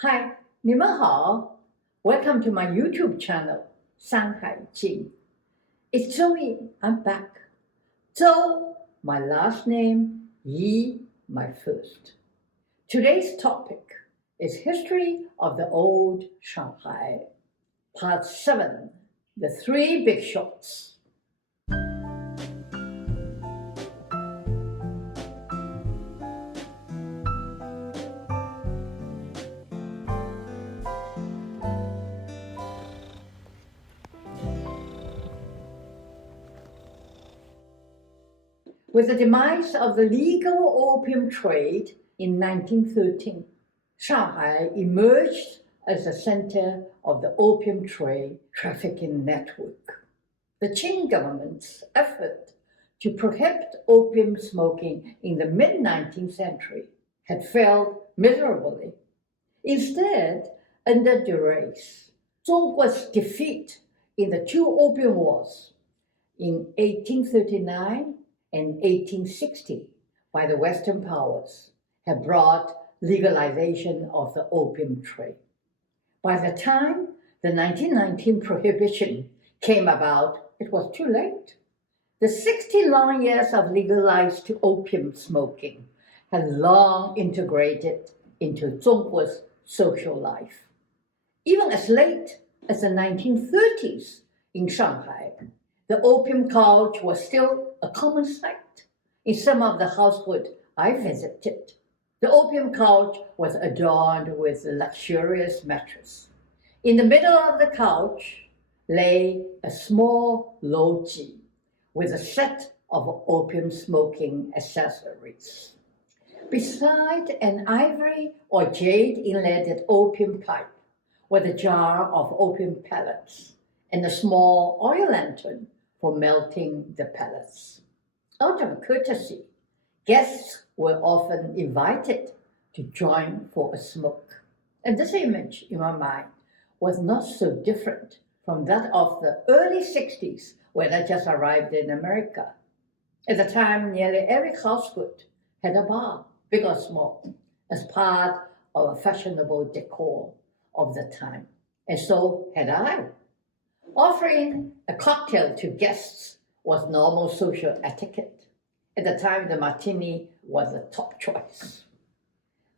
Hi, 你们好. Welcome to my YouTube channel, Shanghai Jing. It's Zoe, I'm back. Zhou, my last name, Yi, my first. Today's topic is History of the Old Shanghai, Part 7, The Three Big Shots. With the demise of the legal opium trade in 1913, Shanghai emerged as the center of the opium trade trafficking network. The Qing government's effort to prohibit opium smoking in the mid-19th century had failed miserably. Instead, under duress, Zhongguo's defeat in the two opium wars in 1839 and 1860 by the Western powers had brought legalization of the opium trade. By the time the 1919 prohibition came about, it was too late. The 60 long years of legalized opium smoking had long integrated into Zhongguo's social life. Even as late as the 1930s in Shanghai, the opium couch was still a common sight in some of the households I visited. The opium couch was adorned with a luxurious mattress. In the middle of the couch lay a small loji with a set of opium smoking accessories. Beside an ivory or jade inlaid opium pipe was a jar of opium pellets and a small oil lantern for melting the pellets. Out of courtesy, guests were often invited to join for a smoke. And this image in my mind was not so different from that of the early 60s when I just arrived in America. At the time, nearly every household had a bar, big or small, as part of a fashionable decor of the time. And so had I. Offering a cocktail to guests was normal social etiquette. At the time, the martini was the top choice.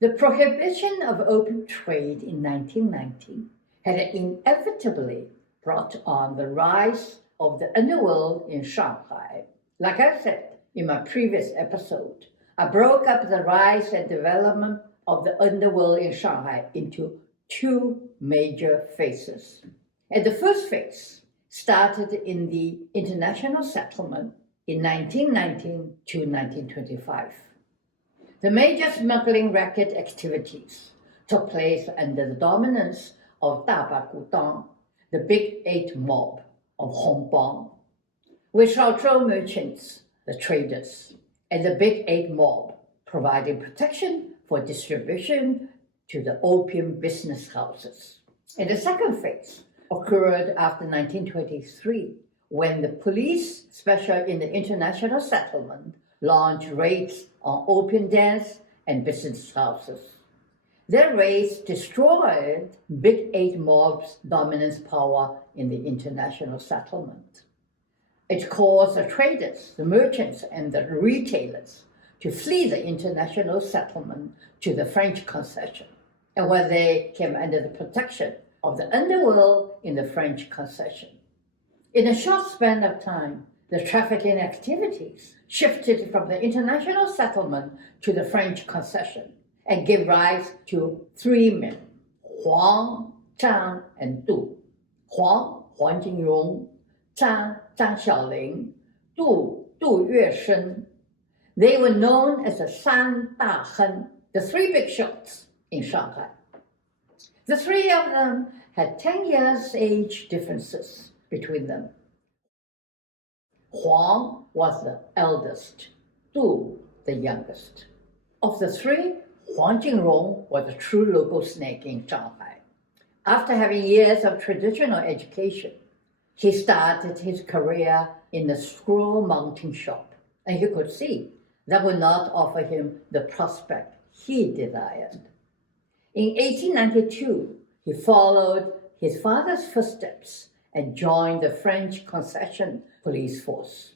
The prohibition of opium trade in 1990 had inevitably brought on the rise of the underworld in Shanghai. Like I said in my previous episode, I broke up the rise and development of the underworld in Shanghai into two major phases. And the first phase started in the international settlement in 1919 to 1925. The major smuggling racket activities took place under the dominance of Dabagudang, the Big Eight mob of Hongbang, with Shaozhou merchants, the traders, and the Big Eight mob providing protection for distribution to the opium business houses. And the second phase occurred after 1923, when the police, especially in the international settlement, launched raids on opium dens and business houses. Their raids destroyed Big Eight mob's dominance power in the international settlement. It caused the traders, the merchants, and the retailers to flee the international settlement to the French Concession, and where they came under the protection of the underworld in the French Concession. In a short span of time, the trafficking activities shifted from the international settlement to the French Concession and gave rise to three men, Huang, Zhang, and Du. Huang Jinrong, Zhang Xiaolin, Du Yuesheng. They were known as the Sandaheng, the three big shots in Shanghai. The three of them had 10 years age differences between them. Huang was the eldest, Du the youngest. Of the three, Huang Jinrong was a true local snake in Shanghai. After having years of traditional education, he started his career in the scroll mounting shop, and he could see that would not offer him the prospect he desired. In 1892, he followed his father's footsteps and joined the French Concession police force.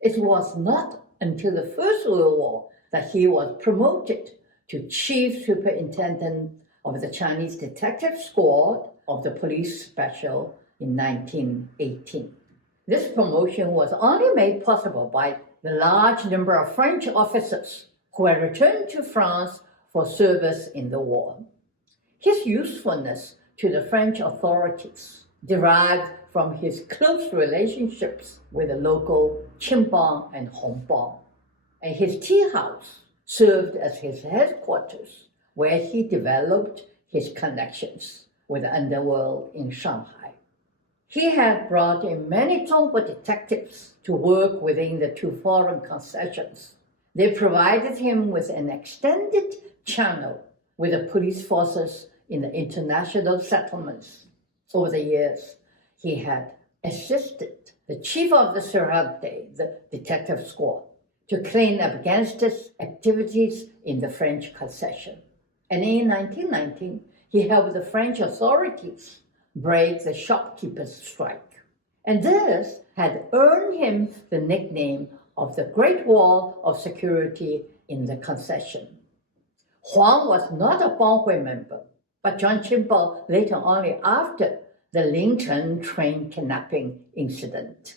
It was not until the First World War that he was promoted to Chief Superintendent of the Chinese Detective Squad of the Police Special in 1918. This promotion was only made possible by the large number of French officers who had returned to France for service in the war. His usefulness to the French authorities derived from his close relationships with the local Qimbang and Hongbang, and his tea house served as his headquarters, where he developed his connections with the underworld in Shanghai. He had brought in many Zhongguo detectives to work within the two foreign concessions. They provided him with an extended channel with the police forces in the international settlements. Over the years, he had assisted the chief of the Sandaheng, the detective squad, to clean up gangsters' activities in the French Concession. And in 1919, he helped the French authorities break the shopkeepers' strike. And this had earned him the nickname of the Great Wall of Security in the concession. Huang was not a Banghui member, but joined Qimbao later only after the Lincheng train kidnapping incident.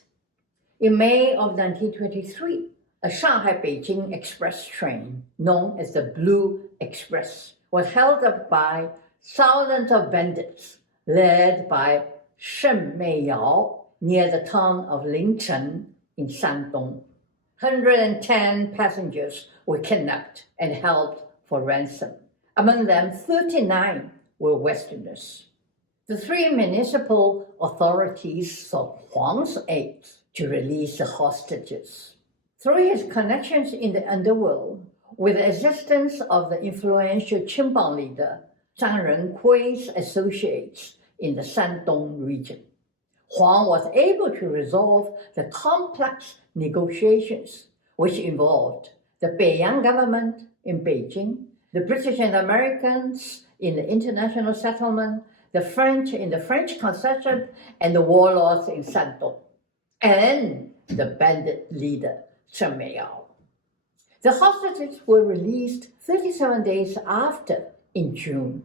In May of 1923, a Shanghai-Beijing express train, known as the Blue Express, was held up by thousands of bandits led by Shen Meiyao near the town of Lincheng in Shandong. 110 passengers were kidnapped and held for ransom. Among them, 39 were Westerners. The three municipal authorities sought Huang's aid to release the hostages. Through his connections in the underworld, with the assistance of the influential Qimbang leader Zhang Renkui's associates in the Shandong region, Huang was able to resolve the complex negotiations which involved the Beiyang government in Beijing, the British and Americans in the international settlement, the French in the French Concession, and the warlords in Shandong, and the bandit leader Shen Meiyao. The hostages were released 37 days after, in June.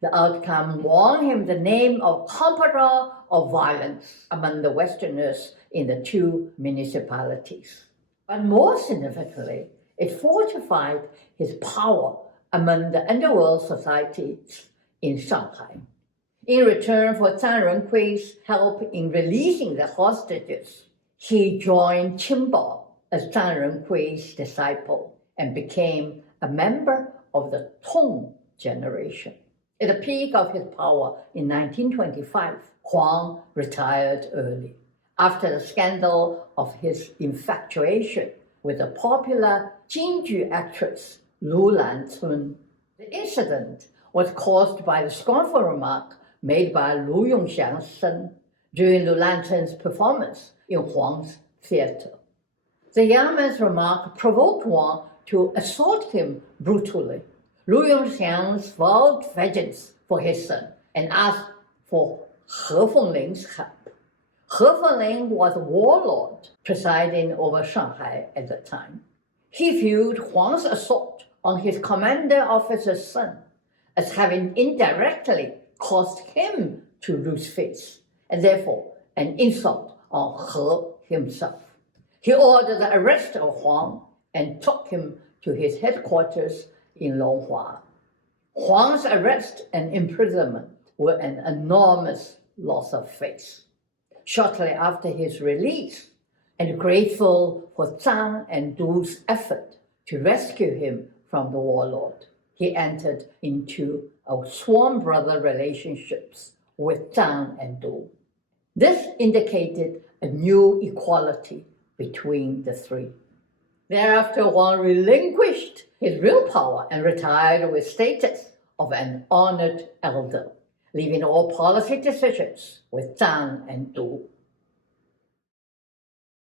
The outcome won him the name of Comprador of Violence among the Westerners in the two municipalities. But more significantly, it fortified his power among the underworld societies in Shanghai. In return for Zhang Renkui's help in releasing the hostages, he joined Qimbao as Zhang Renkui's disciple and became a member of the Tong generation. At the peak of his power in 1925, Huang retired early after the scandal of his infatuation with the popular Jinju actress Lu Lancun. The incident was caused by the scornful remark made by Lu Yuesheng's son during Lu Lancun's performance in Huang's theater. The young man's remark provoked Huang to assault him brutally. Lu Yuesheng vowed vengeance for his son and asked for He Fengling's help. He Fengling was a warlord presiding over Shanghai at the time. He viewed Huang's assault on his commander officer's son as having indirectly caused him to lose face, and therefore an insult on He himself. He ordered the arrest of Huang and took him to his headquarters in Longhua. Huang's arrest and imprisonment were an enormous loss of face. Shortly after his release, and grateful for Zhang and Du's effort to rescue him from the warlord, he entered into a sworn brother relationships with Zhang and Du. This indicated a new equality between the three. Thereafter, Huang relinquished his real power and retired with status of an honored elder, leaving all policy decisions with Zhang and Du.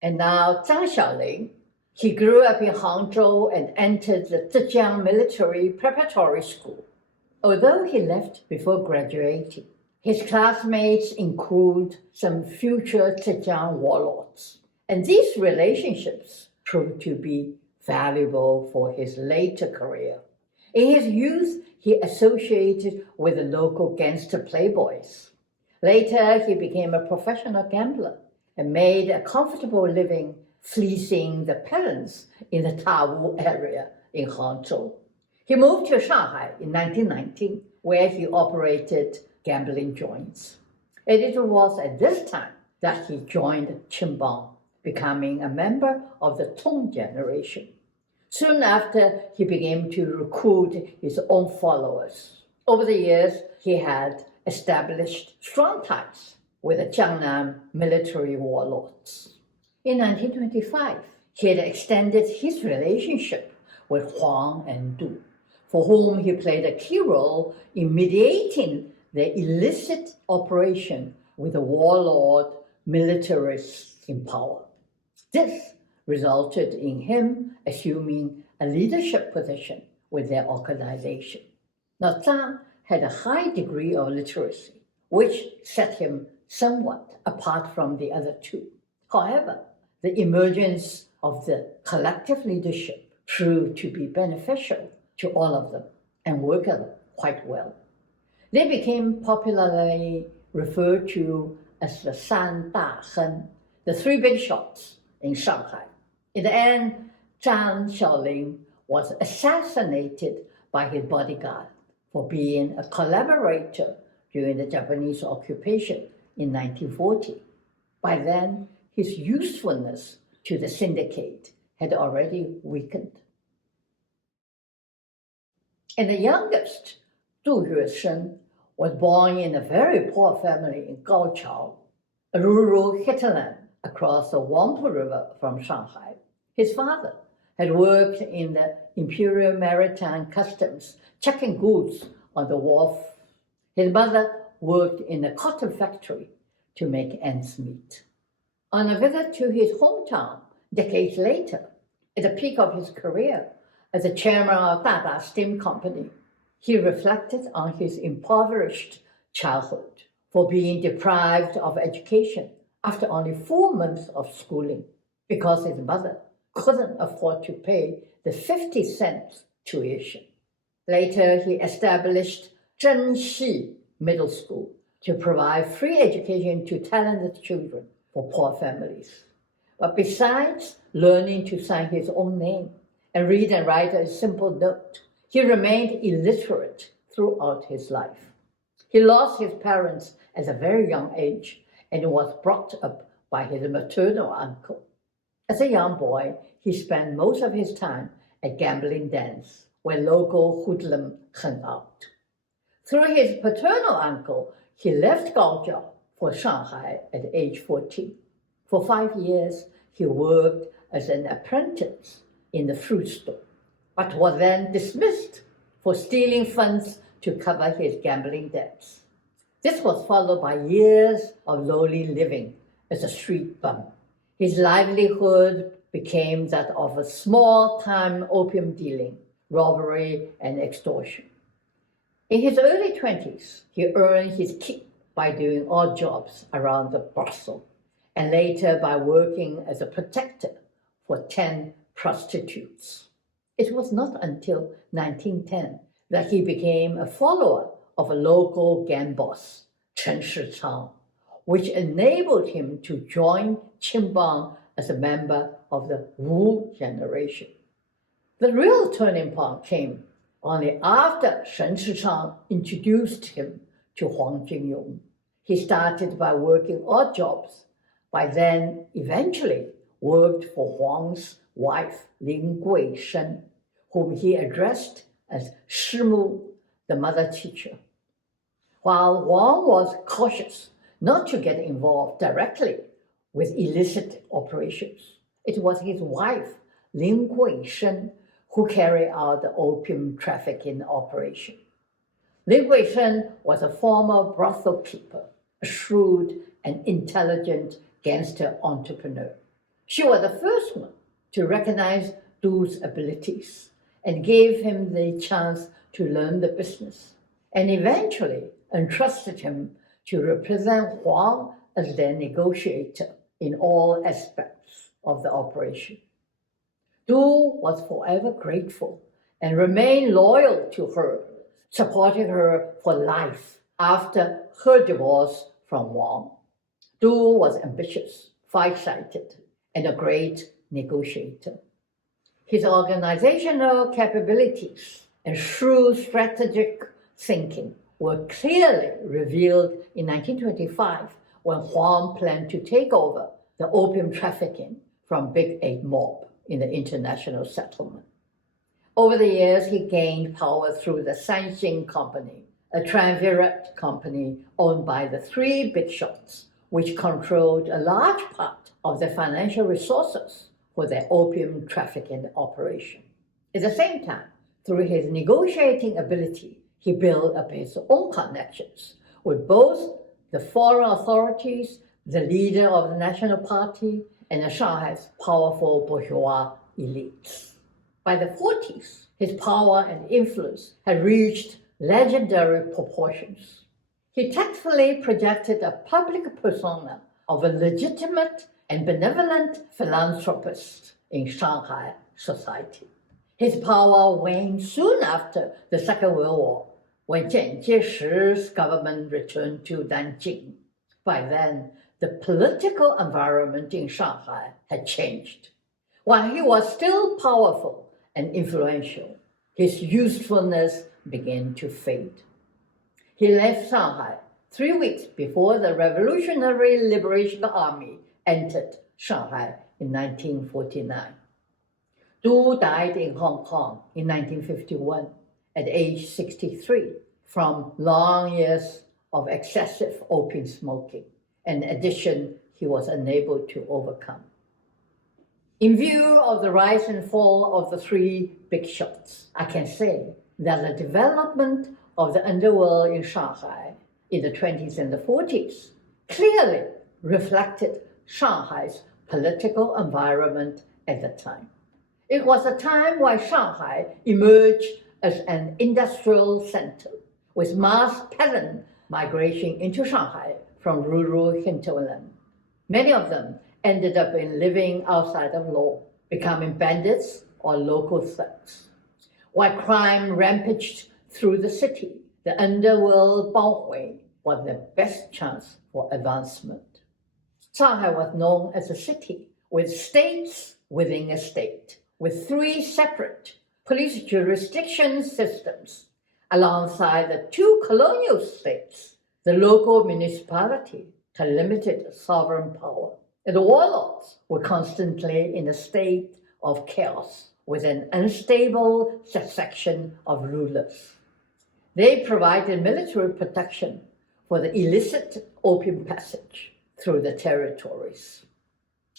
And now Zhang Xiaolin. He grew up in Hangzhou and entered the Zhejiang Military Preparatory School. Although he left before graduating, his classmates include some future Zhejiang warlords, and these relationships proved to be valuable for his later career. In his youth, he associated with the local gangster playboys. Later, he became a professional gambler and made a comfortable living fleecing the peasants in the Tawu area in Hangzhou. He moved to Shanghai in 1919, where he operated gambling joints. And it was at this time that he joined Qingbang, becoming a member of the Tong generation. Soon after, he began to recruit his own followers. Over the years, he had established strong ties with the Jiangnan military warlords. In 1925, he had extended his relationship with Huang and Du, for whom he played a key role in mediating the illicit operation with the warlord militarists in power. This resulted in him assuming a leadership position with their organization. Now, Zhang had a high degree of literacy, which set him somewhat apart from the other two. However, the emergence of the collective leadership proved to be beneficial to all of them and worked quite well. They became popularly referred to as the Sandaheng, the three big shots in Shanghai. In the end, Zhang Xiaolin was assassinated by his bodyguard for being a collaborator during the Japanese occupation in 1940. By then, his usefulness to the syndicate had already weakened. And the youngest, Yuesheng, was born in a very poor family in Gaoqiao, a rural hinterland across the Wangpu River from Shanghai. His father had worked in the Imperial Maritime Customs, checking goods on the wharf. His mother worked in a cotton factory to make ends meet. On a visit to his hometown decades later, at the peak of his career as the chairman of Dada Steam Company, he reflected on his impoverished childhood for being deprived of education after only 4 months of schooling because his mother couldn't afford to pay the 50 cents tuition. Later, he established Zhengxi Middle School to provide free education to talented children for poor families. But besides learning to sign his own name and read and write a simple note, he remained illiterate throughout his life. He lost his parents at a very young age and was brought up by his maternal uncle. As a young boy, he spent most of his time at gambling dens where local hoodlums hung out. Through his paternal uncle, he left Gaojiao for Shanghai at age 14. For 5 years, he worked as an apprentice in the fruit store, but was then dismissed for stealing funds to cover his gambling debts. This was followed by years of lowly living as a street bum. His livelihood became that of a small-time opium dealing, robbery, and extortion. In his early 20s, he earned his keep by doing odd jobs around the brothel, and later by working as a protector for 10 prostitutes. It was not until 1910 that he became a follower of a local gang boss, Chen Shichang, which enabled him to join Qingbang as a member of the Wu generation. The real turning point came only after Chen Shichang introduced him to Huang Jinrong. He started by working odd jobs, by then eventually worked for Huang's wife, Lin Guishen, whom he addressed as Shimu, the mother teacher. While Huang was cautious not to get involved directly with illicit operations, it was his wife, Lin Guishen, who carried out the opium trafficking operation. Lin Guishen was a former brothel keeper, a shrewd and intelligent gangster entrepreneur. She was the first one to recognize Du's abilities and gave him the chance to learn the business. and eventually entrusted him to represent Huang as their negotiator in all aspects of the operation. Du was forever grateful and remained loyal to her, supporting her for life after her divorce from Wang. Du was ambitious, far-sighted, and a great negotiator. His organizational capabilities and shrewd strategic thinking were clearly revealed in 1925 when Huang planned to take over the opium trafficking from Big Eight mob in the international settlement. Over the years, he gained power through the Sandaheng Company, a triumvirate company owned by the three big shots, which controlled a large part of the financial resources for their opium trafficking operation. At the same time, through his negotiating ability, he built up his own connections with both the foreign authorities, the leader of the National Party, and Shanghai's powerful bourgeois elites. By the 40s, his power and influence had reached legendary proportions. He tactfully projected a public persona of a legitimate and benevolent philanthropist in Shanghai society. His power waned soon after the Second World War, when Jian Jieshi's government returned to Nanjing. By then, the political environment in Shanghai had changed. While he was still powerful and influential, his usefulness began to fade. He left Shanghai 3 weeks before the Revolutionary Liberation Army entered Shanghai in 1949. Du died in Hong Kong in 1951 at age 63 from long years of excessive opium smoking, an addiction he was unable to overcome. In view of the rise and fall of the three big shots, I can say that the development of the underworld in Shanghai in the 20s and the 40s clearly reflected Shanghai's political environment at the time. It was a time when Shanghai emerged as an industrial center with mass peasant migration into Shanghai from rural hinterland. Many of them ended up in living outside of law, becoming bandits or local thugs. While crime rampaged through the city, the underworld Baohui was their best chance for advancement. Shanghai was known as a city with states within a state, with three separate police jurisdiction systems, alongside the two colonial states. The local municipality had limited sovereign power, and the warlords were constantly in a state of chaos with an unstable succession of rulers. They provided military protection for the illicit opium passage through the territories.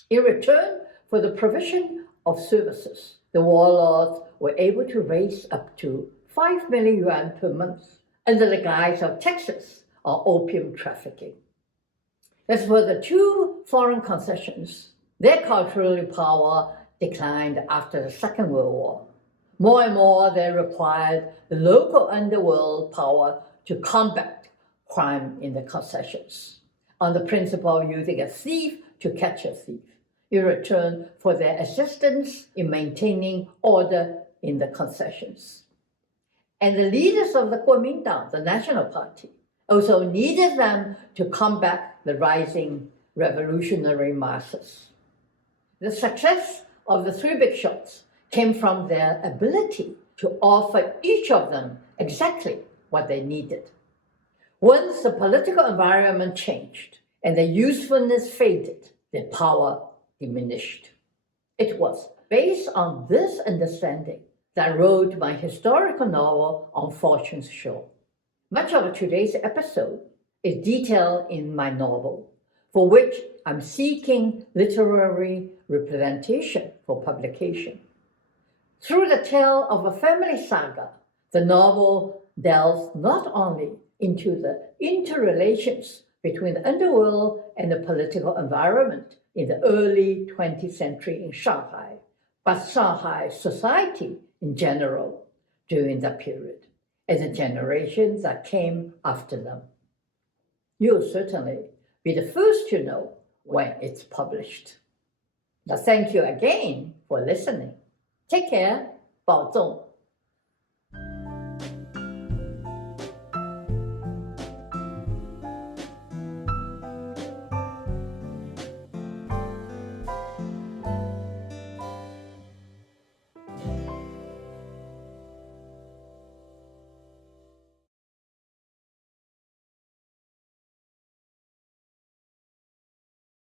In return for the provision of services, the warlords were able to raise up to 5 million yuan per month under the guise of taxes on opium trafficking. As for the two foreign concessions, their cultural power declined after the Second World War. More and more, they required the local underworld power to combat crime in the concessions, on the principle of using a thief to catch a thief, in return for their assistance in maintaining order in the concessions. And the leaders of the Kuomintang, the National Party, also needed them to combat the rising revolutionary masses. The success of the three big shots came from their ability to offer each of them exactly what they needed. Once the political environment changed and their usefulness faded, their power diminished. It was based on this understanding that I wrote my historical novel On Fortune's Shore. Much of today's episode is detailed in my novel, for which I'm seeking literary representation for publication. Through the tale of a family saga, the novel delves not only into the interrelations between the underworld and the political environment in the early 20th century in Shanghai, but Shanghai society in general during that period, and the generations that came after them. You'll certainly be the first to know when it's published. Now, thank you again for listening. Take care. 保重